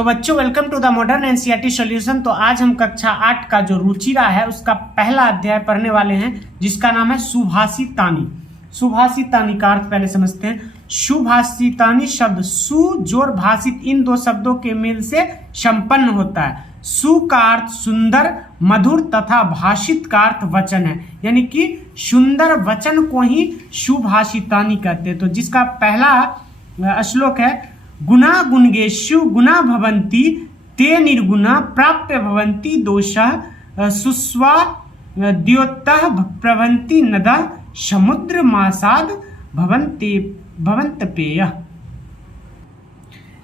तो बच्चों welcome to the modern NCERT solution. तो आज हम कक्षा 8 का जो रुचिरा है उसका पहला अध्याय पढ़ने वाले हैं जिसका नाम है सुभाषितानी। सुभाषितानी का अर्थ पहले समझते हैं। सुभाषितानी शब्द सु जोर भाषित इन दो शब्दों के मेल से संपन्न होता है। सु का अर्थ सुंदर मधुर तथा भाषित का अर्थ वचन है, यानी कि सुंदर वचन को ही सुभाषितानी कहते हैं। तो जिसका पहला श्लोक है गुणा गुणगेषु गुणा भवन्ति ते निर्गुणा प्राप्य भवन्ति दोषः सुस्वा द्योतः प्रभवन्ति नदः समुद्र मासाद भवन्ति भवन्तपेय।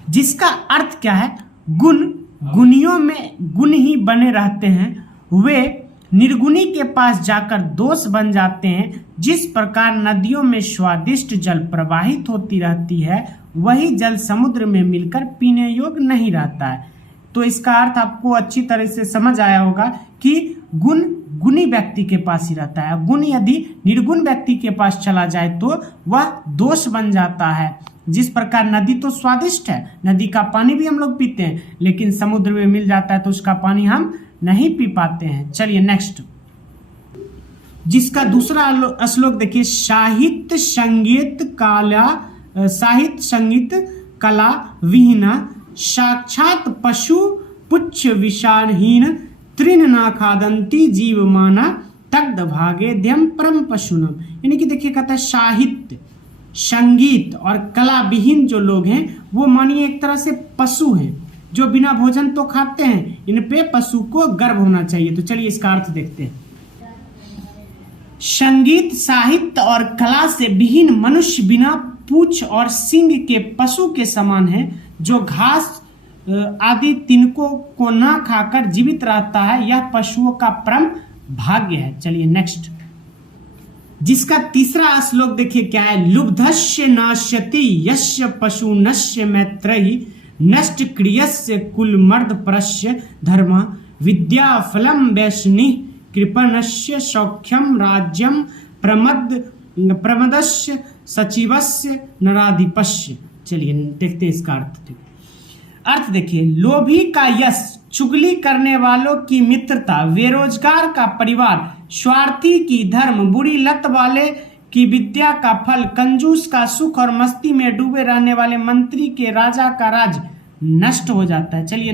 जिसका अर्थ क्या है? गुण गुणियों में गुण ही बने रहते हैं, वे निर्गुणी के पास जाकर दोष बन जाते हैं। जिस प्रकार नदियों में स्वादिष्ट जल प्रवाहित होती रहती है वही जल समुद्र में मिलकर पीने योग्य नहीं रहता है। तो इसका अर्थ आपको अच्छी तरह से समझ आया होगा कि गुण गुणी व्यक्ति के पास ही रहता है। गुण यदि निर्गुण व्यक्ति के पास चला जाए तो वह दोष बन जाता है। जिस प्रकार नदी तो स्वादिष्ट है, नदी का पानी भी हम लोग पीते हैं, लेकिन समुद्र में मिल जाता है तो उसका पानी हम नहीं पी पाते हैं। चलिए नेक्स्ट, जिसका दूसरा श्लोक देखिए। साहित्य संगीत कला विहीना साक्षात पशु पुच्छ विषाहीन तृण ना खादंती जीवमाना तग्ध भागेध्यम परम पशुनम। यानी कि देखिए कहता है साहित्य संगीत और कला विहीन जो लोग हैं वो मानिए एक तरह से पशु हैं जो बिना भोजन तो खाते हैं। इन पे पशु को गर्व होना चाहिए। तो चलिए इसका अर्थ देखते हैं। संगीत साहित्य और कला से विहीन मनुष्य बिना पूंछ और सींग के पशु के समान है, जो घास आदि तिनकों को ना खाकर जीवित रहता है। यह पशुओं का परम भाग्य है। चलिए नेक्स्ट, जिसका तीसरा श्लोक देखिए क्या है। लुब्धस्य नाश्यति यस्य पशु नश्य मैत्रहि नष्ट क्रियस्य कुलमर्द परस्य धर्म विद्या फलम वैष्णि कृपणस्य सौख्यम राज्यम प्रमदस्य सचिवस्य नराधिपस्य। चलिए देखते हैं इसका अर्थ देखिए। लोभी का यश, चुगली करने वालों की मित्रता, बेरोजगार का परिवार, स्वार्थी की धर्म, बुरी लत वाले की विद्या का फल, कंजूस का सुख और मस्ती में डूबे रहने वाले मंत्री के राजा का राज नष्ट हो जाता है। चलिए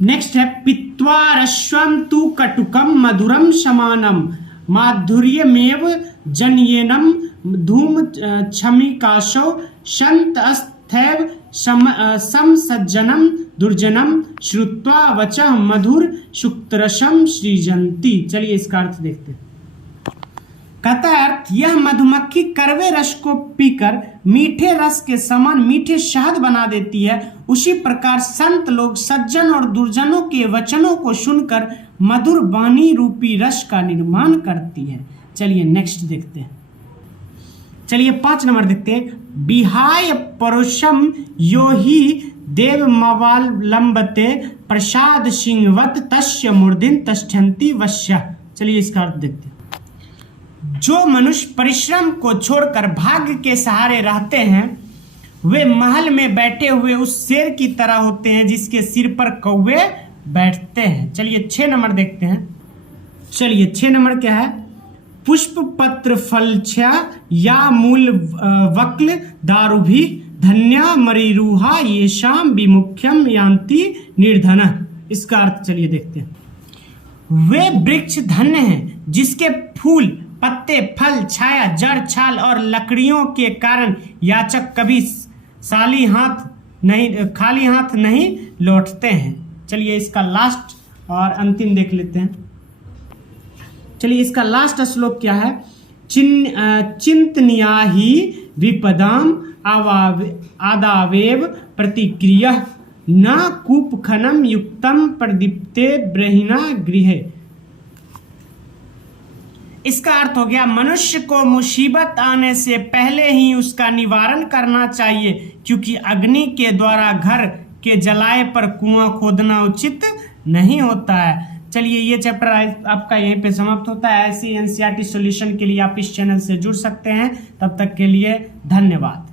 नेक्स्ट है पित्वा रश्वम तु कटुकम मधुरम समानम माधुर्यमेव जनयेनम धूम क्षमिकाशो संत स्थैव समसज्जनम दुर्जनम श्रुत्वा वचः मधुर शुक्तरसम सृजन्ति। चलिए इसका अर्थ देखते हैं। कहता है अर्थ, यह मधुमक्खी कड़वे रस को पीकर मीठे रस के समान मीठे शहद बना देती है, उसी प्रकार संत लोग सज्जन और दुर्जनों के वचनों को सुनकर मधुर वाणी रूपी रस का निर्माण करती है। चलिए नेक्स्ट देखते हैं। चलिए 5 नंबर देखते हैं। विहाय परोषम यो ही देवमवालंबते प्रसाद सिंहवत तस्य मूर्धिन तष्ठन्ति वश्य। चलिए इसका अर्थ देखते हैं। जो मनुष्य परिश्रम को छोड़कर भाग्य के सहारे रहते हैं वे महल में बैठे हुए उस शेर की तरह होते हैं जिसके सिर पर कौवे बैठते हैं। चलिए 6 नंबर देखते हैं। चलिए 6 नंबर क्या है। पुष्प पत्र फलछा या मूल वक्ल दारुभि धन्या मरीरुहा येषाम विमुख्यम यान्ति निर्धन। इसका अर्थ चलिए देखते हैं। वे वृक्ष धन्य हैं जिसके फूल पत्ते फल छाया जड़ छाल और लकड़ियों के कारण याचक कभी खाली हाथ नहीं लौटते हैं। चलिए इसका लास्ट और अंतिम देख लेते हैं। चलिए इसका लास्ट श्लोक क्या है। चिंतनीया ही विपदाम आदावेव प्रतिक्रिया न कूप खनम युक्तम प्रदीप्ते ब्रहिणा गृहे। इसका अर्थ हो गया मनुष्य को मुसीबत आने से पहले ही उसका निवारण करना चाहिए, क्योंकि अग्नि के द्वारा घर के जलाए पर कुआं खोदना उचित नहीं होता है। चलिए ये चैप्टर आपका यहीं पे समाप्त होता है। ऐसी एनसीईआरटी सॉल्यूशन के लिए आप इस चैनल से जुड़ सकते हैं। तब तक के लिए धन्यवाद।